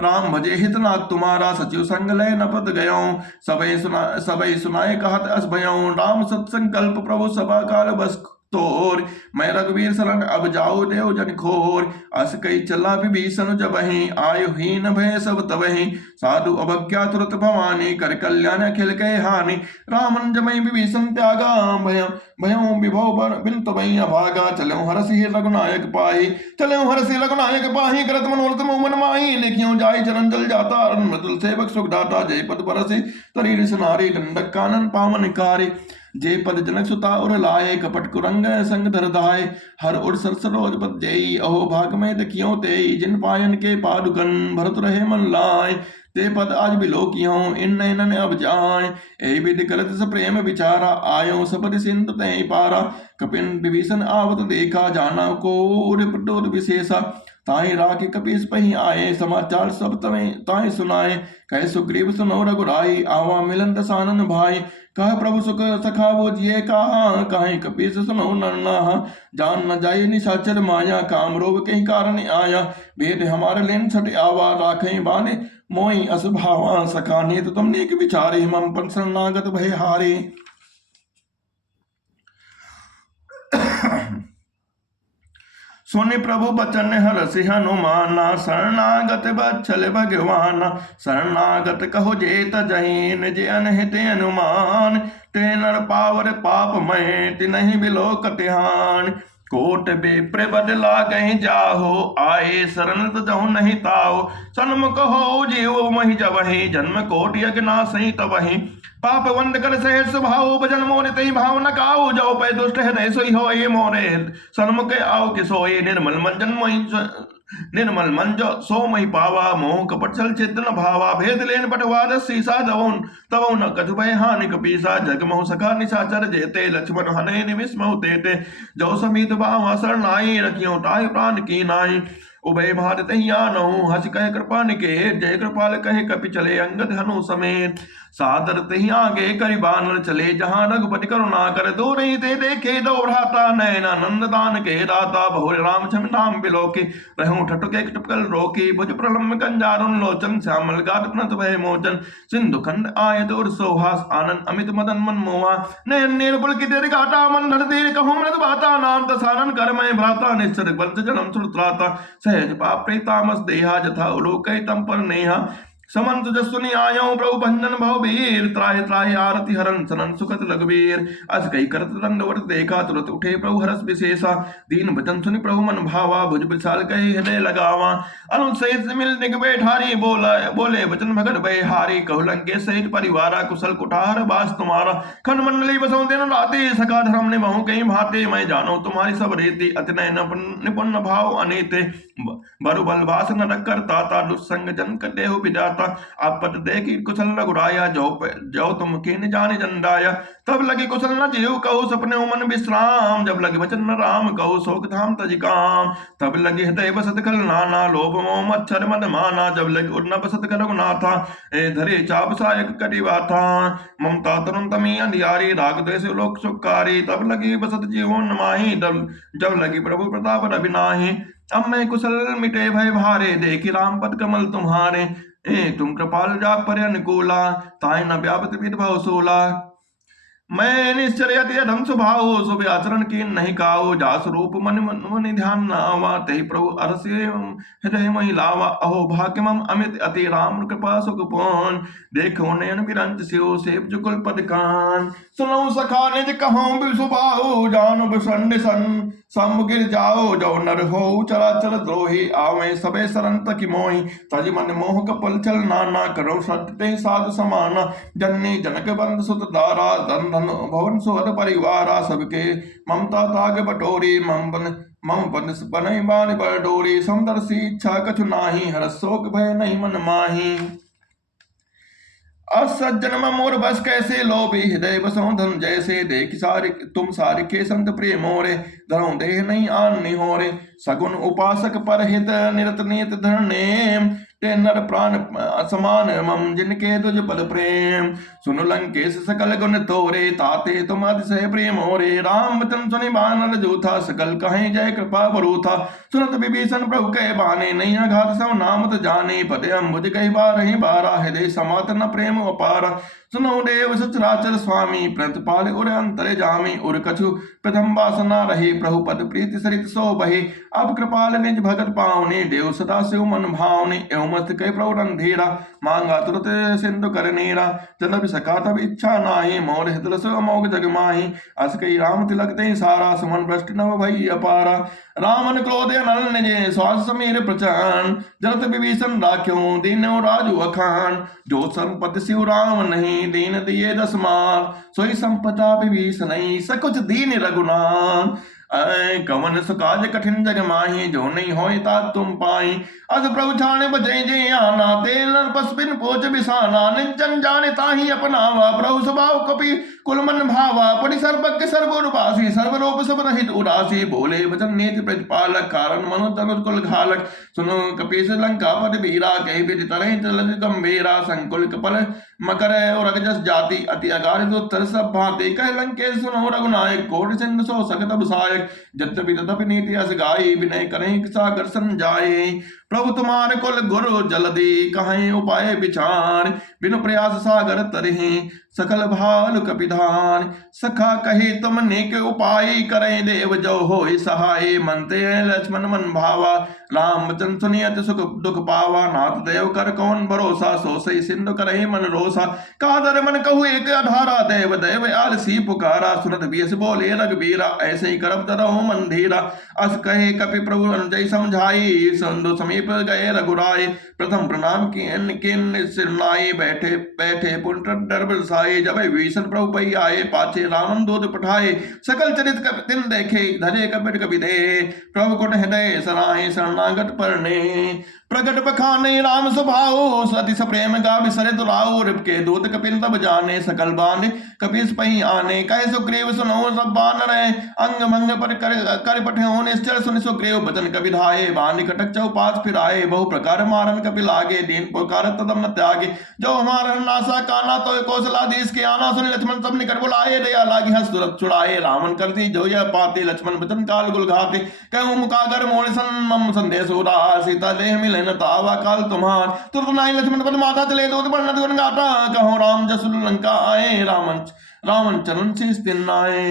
राम भजे हित नाथ तुम्हारा सचिव संग लय नपत गयो सबई सुनाए कहत अस भयो राम सत्संकल्प प्रभु सभा काल बस तोर मैं रघुवीर शरण अब जाओ देव जन खोर अस कई चला विभीषण जब ही आयु हीन भय सब तबहि साधु अवज्ञा तुरत भवानी कर कल्याण अखिल के हानि रामन जमई विभीषण त्यागा भयो विभव बिन तबई अभागा चलो हरसि रघुनायक पाही करत मनोरथ मन माही लिखियो जाय चरण जल जाता मृदुल सेवक सुख दाता जय पद बरसि तरी नारी दंडक कानन पावन कारी जे पद जनक सुता उर लाए कपट कुरंग संग धरदाय हर उर सर सरोज पद जयी अहो भाग में दखियो ते जिन पायन के पादुकन भरत रहे मन लाय ते पद आज बिलो कियो इन नैनन अब जाय ए विधि करत स प्रेम विचारा आयो सपद सिंधु तय पारा कपिन विभीषण आवत देखा जाना को उर पटोर विशेषा ताहि राखी कपीस पही आए समाचार सब तमें ताहि सुनाए कह सुग्रीव सुनो रघुराई आवा मिलन दसानन भाई कह प्रभु सुख सखा वो जिये कहा कपीस सुनो नन्ना जान न जाय निशाचर माया काम रोग के कारण आया वेद हमारे लेन छठ आवा राखे बाने मोई अस भावा सखा नीत तुम नीक विचारे मम पन शरणागत भय हारे सुनि प्रभु बचन हरसि हनुमाना शरणागत बच्छल भगवाना शरणागत कहो जेत जहीन जे अनहित अनुमान ते नर पावर पाप मय तिनहि बिलो कटिहान कोट बेप्र बदला गही जाहो आए शरण तजहु नहीं ताओ सन्मुख हो जीव मही जबहि जन्म कोट यज्ञ नासहि तबहि पाप वंद कर सहे स्वभाव भजन मोरे तई भाव न काओ जाओ पै दुष्ट हृदय सोई हो ये मोरे सन्मुख आओ कि सोए निर्मल निर्मल मन जो सो मही पावा मोह कपट छल छिद्र भावा भेद लेन पटवाद सीसा दवुन तव न कछु भय हानि कपीसा जग महु सखा निशाचर जेते लक्ष्मण हने निमिष महु तेते जो समीत भावा शरणाई रखियो ताहि प्राण की नाई उभय भारत नहु हस कह कृपा निकेत जय कृपाल कहे कपि चले अंगद हनु समेत सादर तही आगे करि बानर चले जहाँ रघुपति करुणा कर दो रही ते देखे दो भ्राता नयना नंद दान के दाता बहुर राम छम नाम बिलोके रहूं ठटुके टपकल रोकी भुज प्रलम्ब कंजारुन लोचन श्यामल गात प्रणत भय मोचन सिंधु खंड आयत और सोहास आनंद अमित मदन मन मोहा नयन निर्बल की तेरे घाटा मन धर देर कहूं मृत भाता नाम दसानन कर मैं भ्राता निश्चर बंत जन्म सुरत्राता सहज पाप प्रेतामस देहा जथा उलोक तम पर नेहा समंत जसुनि आयो प्रभु भंजन भव वीर त्राहि त्राहि आरति हरन सनन सुखत लघुवीर अस कई करत दंडवत देखा तुरत उठे प्रभु हरस विशेषा दीन भजन सुनि प्रभु मन भावा भुज विशाल कही हृदय लगावा अनुज सहित मिल निग बैठारी बोले वचन भगत भय हारी कहु लंके सहित परिवारा कुशल कुठार बास तुम्हारा खन मंडली बसों दिन राते सखा धर्म ने बहु कहीं भाते मैं जानो तुम्हारी सब रीति अतिनय निपुण भाव अनीते बरु बलवास न रखकर ताता दुस्संग जन कर देहु विदाता आपत देखी कुशल रघुराया जो तुम कीन जाने जंदाया तब लगी कुशल न जीव कहो सपने मन विश्राम जब लगे वचन न राम कहो शोक धाम तज काम तब लगे हृदय बसत खल नाना लोभ मोह मच्छर मद माना जब लगे उड़ना बसत कर रघुनाथा ए धरे चाप सायक कटिवा था ममता तरुण तमी अंधियारी राग द्वेष लोक सुखारी तब लगी बसत जीवन माही जब लगी प्रभु प्रताप रविनाही अब मैं कुशल मिटे भय भारे देखी राम पद कमल तुम्हारे तुम कृपाल जाग पर अनुकूला ताय न व्यापत विद भाव सोला मैं निश्चर अधम स्वभाव शुभ आचरण की नहीं काओ जास रूप मन मन ध्यान न आवा तही प्रभु अरसे हृदय महिलावा अहो भाग्य मम अमित अति राम कृपा सुख पौन देखो नयन विरंच सियो सेव जुगल पद कान सुनो सखा निज कहूं विसुभाओ जानो विसंड सन समुगिर जाओ जो नर हो चराचर द्रोही आवे सबे शरण तक मोहि तज मन मोह कपल चल नाना करो सत्य साध समाना जन्नी जनक बंद सुत दारा धन धन भवन सुहद परिवारा सबके ममता ताग बटोरी मम बनई बान पर डोरी समदर्शी इच्छा कछु नाही हर शोक भय नहीं मन माही असज्जन मोर बस कैसे लोभी हृदय बसों धन जैसे देख सारे तुम सारिके संत प्रेम मोरे धरो देह नहीं आन निहोरे सगुन उपासक पर हित निरत नियत धरने ते नर प्राण समान मम जिनके तुझ पद प्रेम सुन लंकेश सकल गुण तोरे ताते तुम अतिशय प्रेम मोरे राम वचन सुनि बानर जूथा सकल कहे जय कृपा बरूथा सुनत विभीषण प्रभु कह बाने नहीं अघात सब नामत जाने पते अम्बुज कही बारहि बारा हृदय समात न प्रेम अपारा सुनो देव सचराचर स्वामी प्रतिपाल उर अंतर जामी उर कछु प्रथम वासना रही प्रभु पद प्रीति सरित सो बहे अब कृपाल निज भगत पावने देव सदा शिव मन भावने एवं मस्त कह प्रभु रंधेरा मांगा तुरत सिंधु कर नेरा जब सका तब इच्छा नाहि मोर हितल सो अमोघ जग माहि अस कही राम तिलक ते सारा सुमन भ्रष्ट नव भई अपारा रामन क्रोध नल निजे श्वास समीर प्रचंड जलत विभीषण राख्यो दीनो राजू अखान जो संपत्ति शिव राम नहीं दीन दिए दस मार सोई संपदा विभीषण नहीं सकुच दीन रघुनाथ कवन सुकाज कठिन जग माही जो नहीं होई ता तुम पाई अस प्रभु छाणे बजे जे आना तेल पसपिन पोच बिसाना निजन जाने ताही अपनावा प्रभु स्वभाव कपि कुल मन भावा परि सर्वज्ञ सर्वोरपासी सर्वरूप सब रहित उदासी बोले वचन नीति प्रतिपालक कारण मनु तब कुल घालक सुनो कपीस लंका पद वीरा कही विधि तरह चल गंभीरा संकुल कपल मकर और अगजस जाति अति अगाध उत्तर सब भांति कह लंकेश सुनो रघुनायक कोट सिंधु सो सकत बसायक जत्यपि तथपि नीति अस गाई विनय करें सागर समझाए प्रभु तुम्हारे कुल गुरु जल्दी कहें उपाय विचार बिनु प्रयास सागर तरही सकल भाल कपिधान सखा कहे तुम नेक उपाय करें देव जो हो सहाय मनते लक्ष्मण मन भावा राम वचन सुनियत सुख दुख पावा नाथ देव कर कौन भरोसा सो सही सिंधु करे मन रोसा कादर मन कहु एक आधारा देव देव आलसी पुकारा सुनत बीस बोले रघुबीरा ऐसे ही करब तरहु मन धीरा अस कहे कपि प्रभु अनुजय समझाई संधु समीप गए रघुराय प्रथम प्रणाम किन सिरनाई बैठे बैठे पुण्य डर बरसाए जब विभीषण प्रभु पई आए पाछे रावण दूत पठाए सकल चरित तिन देखे धरे कपिट कपि दे प्रभु कुट हृदय सराय शरणागत परने प्रगट बखाने राम स्वभाव सति सप्रेम गा बिसरे दुराऊ रिपके दूत कपिल तब जाने सकल बांधे कपीस पही आने कहे सुग्रीव सुनो सब बानर अंग भंग पर कर पठे निश्चल सुन सुग्रीव बचन कपि धाये बांध कटक चौपास फिराए बहु प्रकार मारन कपिल आगे दीन पुकार तदम न त्यागे जो हमारा नासा काना तो कौशलाधीश के आना सुन लक्ष्मण सब निकट बुलाए दया लागी हंस तुरत छुड़ाए रावण कर दी जो यह पाते लक्ष्मण बचन काल गुल घाते कहूँ मुकागर मोड़ सन मम संदेश उदास सीता देह मिले न तावा काल तुम्हार तुरत नाई लक्ष्मण पद माता चले दूत पर नद गुण गाता कहो राम जसुल लंका आए रावण चरण शीस दिन आए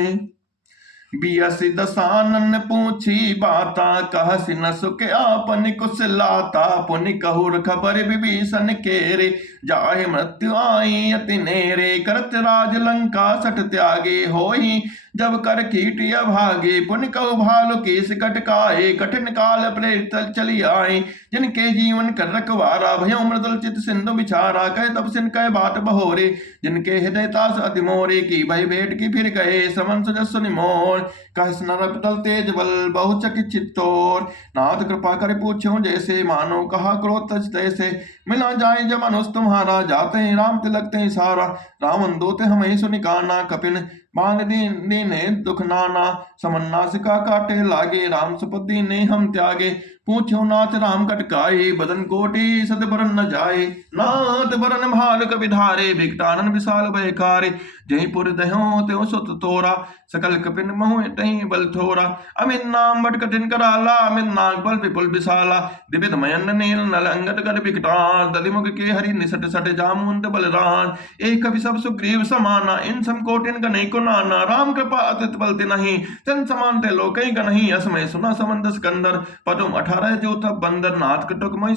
बियसि दसानन पूछी बाता कहसि न सुख आपन कुशलाता पुनि कहूर खबर विभीषण केरे जाहि मृत्यु आई अति नेरे करत राज लंका सठ त्यागे होई जब कर कीटिया भागे पुन कहु भालु केस कटकाए कठिन काल प्रेरित चली आए जिनके जीवन कर रखवारा भयो मृदुल चित सिंधु बिचारा कह तब सिन कह बात बहोरे जिनके हृदय तास अति मोरे की भय भेट की फिर कहे समन सुजस निमोर कह नरपतल तेज बल बहु चकित चित्तोर नाथ कृपा कर पूछो जैसे मानो कहा क्रोध तज तैसे मिला जाए जब मनुष्य तुम्हारा जाते राम तिलक ते सारा रावण दोते हमें सुनिकाना कपिन बांध दीने दुख नाना समन्नासिका काटे लागे राम सुपति ने हम त्यागे पूछो नाथ राम कटकाए बदन कोटि सत बरन न जाए नाथ बरन भाल कवि धारे विकटानन विशाल भयकारे जय पुर दहो त्यो सुत तोरा सकल कपिन महु तही बल थोरा अमित नाम बट कठिन कराला अमित नाग बल विपुल विशाला दिव्य मयन नील नल अंगद कर विकटा दलिमुख के हरि निसट सट जामुंद बलरान एक कवि सब सुग्रीव समाना इन सम कोटिन गने को नाना राम कृपा अतित बलते नहीं तन समान ते लोकई गनहि असमय सुना समंद सिकंदर पदुम 18 जो तब बंदर नाथ कटुक मैं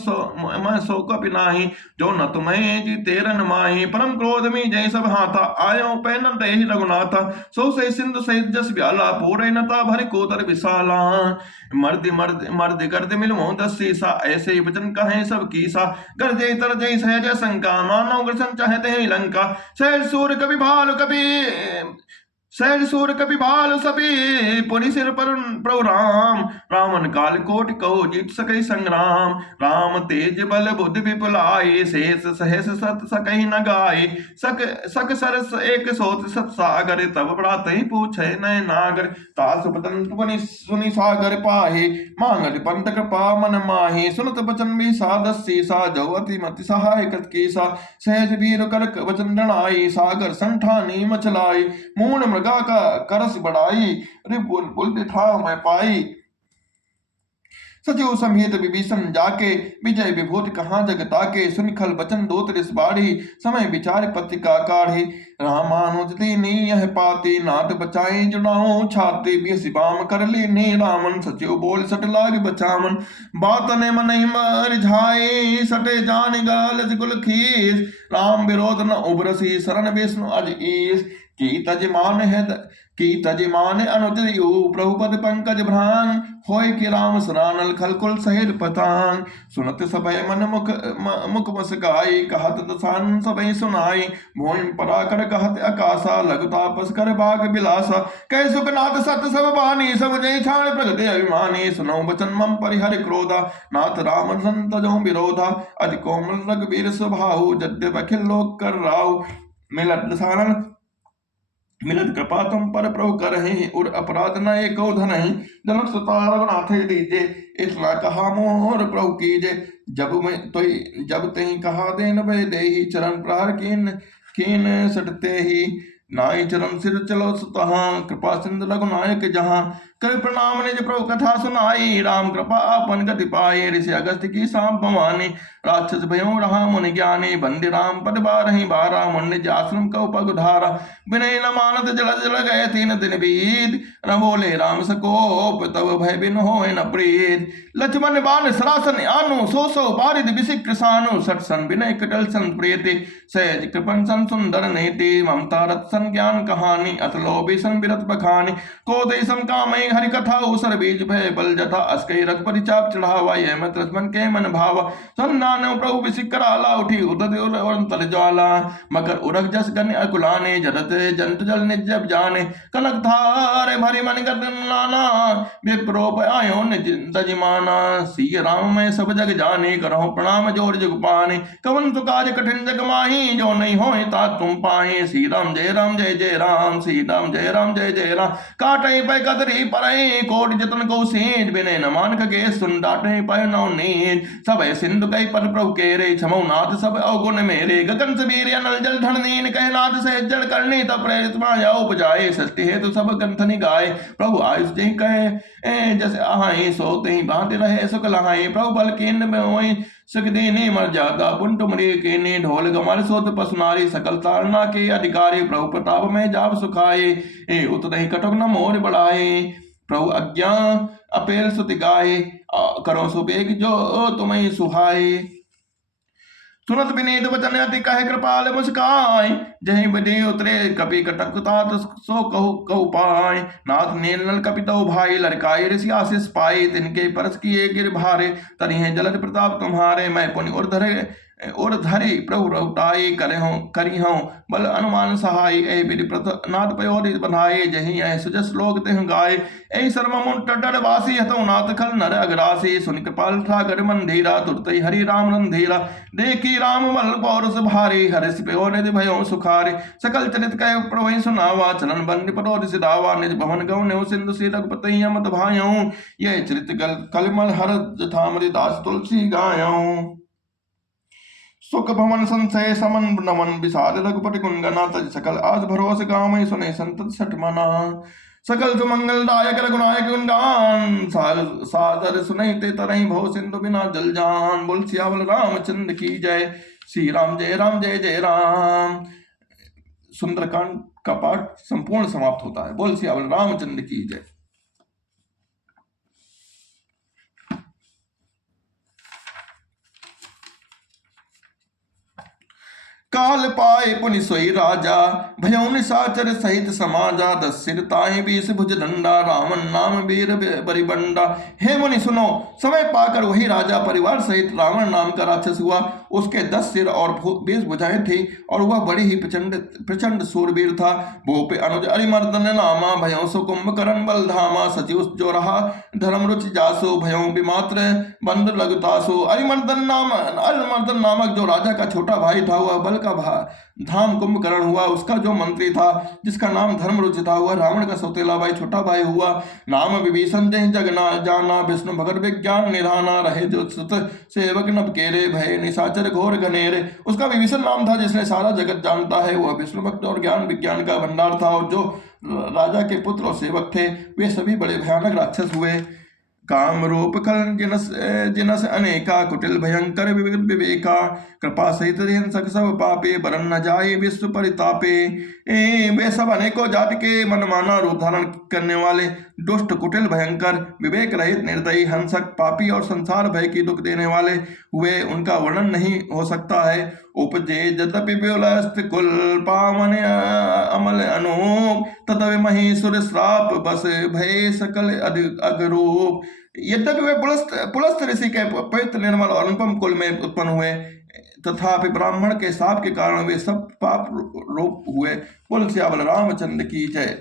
सो कपि नाही जो न तुम्हें जी तेरन माही परम क्रोध में जय सब हाथा आयो पैन ते रघुनाथा सो से सिंधु सहित जस ब्याला पूरे नता भर कोतर विशाला मर्द मर्द मर्द गर्द मिलमो दस सीसा ऐसे ही वचन कहे सब कीसा गर्जे तरजे सहज शंका मानव ग्रसन चाहते हैं लंका सहज सूर कभी भाल कभी सहज सूर कपि भाल सपी पुनि सिर पर प्रभु राम। रावण काल कोटि कहो जीत सकै संग्राम। राम तेज बल बुद्धि विपुलाई शेष सहस सत सकहि न गाय। सक सक सरस एक सोत सत सागर तब बड़ात ही पूछे नय नागर। तास बदन पुनि सुनि सागर पाहि मांगल पंत कृपा मन माहि। सुनत बचन भी सादसी सा जो अति मति सहाय कृत कीसा। सहज वीर कर वचन डणाई सागर संठानी मचलाई। मून मृगा का करस बढ़ाई रे बुल बिठाओ मैं पाई। सचिव समेत विभीषण जाके विजय विभूति कहाँ जगता के। सुन खल बचन दो त्रिस बाढ़ी समय विचार पत्रिका काढ़ी। रामानुज दीनी यह पाती नाथ बचाई जुड़ाओ छाती। बीस बाम कर लीनी रामन सचिव बोल सट लाग बचावन। बात ने मन मर झाई सटे जान गाल गुल खीस। राम विरोध न उबरसी शरण विष्णु अज ईस। की तजमान अनुज यू प्रभु पद पंकज भ्रान। होय कि राम सरानल खलकुल सहेल पतान। सुनत सभय मन मुख मुस्काई कहत दसान सभय सुनाई। भोई पराकर कहत अकासा लघु तापस कर बाग बिलासा। कह सुखनाथ सत सब बानी सब जय छाण प्रगति अभिमानी। सुनो बचन मम परिहर क्रोधा नाथ राम संत जो विरोधा। अति कोमल रघुवीर स्वभाव जद्यप अखिल लोक कर राव। मिलत कृपा तुम पर प्रभु करहि और अपराध न एको धनहि। जनक सुता रघुनाथ दीजे इतना कहा मोर प्रभु कीजे। जब तही कहा देन भय देहि चरण प्रहार कीन कीन सटते ही। नाई चरण सिर चलो सुतहा कृपा सिंधु रघुनायक जहाँ। कर प्रणाम निज प्रभु कथा सुनाई राम कृपा आपन गति पाए। ऋषि अगस्त की सांप भवानी राक्षस भयो रहा मुनि ज्ञानी। बंदे राम पद बारहि बारा मुनि निज आश्रम कौ पग धारा। विनय न मानत जल जल गए तीन दिन बीत। न बोले राम सकोप तब भय बिन होय न प्रीत। लक्ष्मण बाण सरासन आनु सो सो बारिद बिसिक कृसानु। सट सन विनय कटल सन प्रीति सहज कृपन सन सुंदर नीति। ममता रत सन ज्ञान कहानी अत लोभी सन बिरत बखानी। को दे सम कामय हरि कथा उसर बीज भय बल जथा। अस्कई रख परिचाप चढ़ावा यह मत लक्ष्मण के मन भावा। संधान प्रभु बिसिक कराला उठी उदय तल ज्वाला। मकर उरग जस गण अकुलाने जरत जंत जल निज जब जाने। कनक धारे भरी मन नाना विप्रोप आयो निज तजमाना। सी राम मैं सब जग जाने करहो प्रणाम जोर जुग पाने। कवन तु काज कठिन जग माही जो नहीं होए ता तुम पाए। श्री राम जय राम जय जय राम श्री राम जय राम जय जय राम। काटई पै कदरी परई कोट जतन को सेज। बिने न मान के सुन डाटे पै नौ नीज। सब सिंधु कई पर प्रभु केरे छमौ नाथ सब अवगुण मेरे। गगन सबीर अनल जल धन नीन कह नाथ सहज जल करनी तब प्रेरित माया उपजाए। सृष्टि हेतु सब ग्रंथनि गाय प्रभु आयुष जय कहे जैसे आहाई सो तही भांति रहे सुख लहाई। प्रभु बल केन्द्र में होई सुख देने मर्यादा पुंट मरे केने। ढोल गमर सोत पसुनारी सकल तारना के अधिकारी। प्रभु प्रताप में जाप सुखाए उत नहीं कटक न मोर बढ़ाए। प्रभु आज्ञा अपेल सुति गाए करो सुबेग जो तुम्हें सुहाए। सुनत विनीत वचन अति कहे कृपाल मुस्काय। जही बदे उतरे कपि कटक तात सो कहु कहु पाय। नाथ नील नल कपि तौ भाई लड़काई ऋषि आशीष पाई। तिनके परस किए गिर भारे तरिहे जलद प्रताप तुम्हारे। मैं पुनि और धरि प्रभु रउटाई करी हूँ बल अनुमान सहाय। ए विधि नाथ पयोधि बधाई जही ऐ सुजस लोक तिह गाय। ऐ सर्वमुंट डर वासी हतौ नाथ खल नर अग्रासी। सुन कृपाल ठाकर मंधीरा तुरतई हरि राम रंधीरा। देखी राम बल पौरस भारी हर्ष पयो निधि भयो सुखारे। सकल चरित कह प्रभु सुनावा चलन बंद परोधि सिधावा। निज भवन गौ नेउ सिंधु सी रघुपति मत भायऊ। यह चरित कलमल हर जथामरि दास तुलसी गायऊ। सुख भवन संशय समन नमन विषाद रघुपति गुणगना। तज सकल आज भरोस गाँव सुने संतत सठ मना। सकल सुमंगलदायक रघुनायक गुणगान सादर सुनते तरही भव सिंधु बिना जल जान। बोल सियावल रामचंद्र की जय श्री राम जय राम जय जय राम। सुंदरकांड का पाठ संपूर्ण समाप्त होता है। बोल सियावल रामचंद्र की जय। काल पाए पुनि सोई राजा भयउ निशाचर सहित समाजा। 10 सिर ताहि 20 भुज दंडा रामन नाम वीर बरिबंडा। हे मुनि सुनो समय पाकर वही राजा परिवार सहित रावण नाम का राक्षस हुआ उसके 10 सिर और 20 भुजाएं थी और वह बड़ी ही प्रचंड प्रचंड सूरवीर था। वो पे अनुज अरिमर्दन नामा भयों सो कुंभकर्ण बलधामा सचिव जो रहा धर्म रुचि जासो भयों विमात्र बंद लगतासो। अरिमर्दन नामक जो राजा का छोटा भाई था वह बल का धाम कुंभकर्ण हुआ। उसका जो मंत्री था जिसका नाम धर्मरुचि था वह रावण का सौतेला भाई छोटा भाई हुआ। नाम विभीषण जय जगना जाना विष्णु भगत विज्ञान निधाना रहे जो सुत सेवक नभ केरे भय निशाचर घोर घनेरे। उसका विभीषण नाम था जिसने सारा जगत जानता है। वह विष्णु भक्त और ज्ञान विज्ञान का भंडार था और जो राजा के पुत्र और सेवक थे वे सभी बड़े भयानक राक्षस हुए। काम रूप खल जिनस जिनस अनेका कुटिल भयंकर विवेका कृपा सहित हिंसक सब पापे बरन न जाए विश्व परितापे। वे सब अनेकों जाति के मनमाना रूप धारण करने वाले दुष्ट कुटिल भयंकर विवेक रहित निर्दयी हंसक पापी और संसार भय की दुख देने वाले हुए। उनका वर्णन नहीं हो सकता है। उपजे यद्यपि विलस्त कुल पावन अमल अनूप ततव महीसुर श्राप बस भय सकल अगरूप। यद्यपि वे पुलस्त ऋषि के पवित्र निर्मल और अनुपम कुल में उत्पन्न हुए तथापि ब्राह्मण के शाप के कारण वे सब पाप रूप हुए। बोल सियावल रामचंद्र की जय।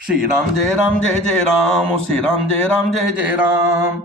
श्री राम जय जय राम, श्री राम जय जय राम।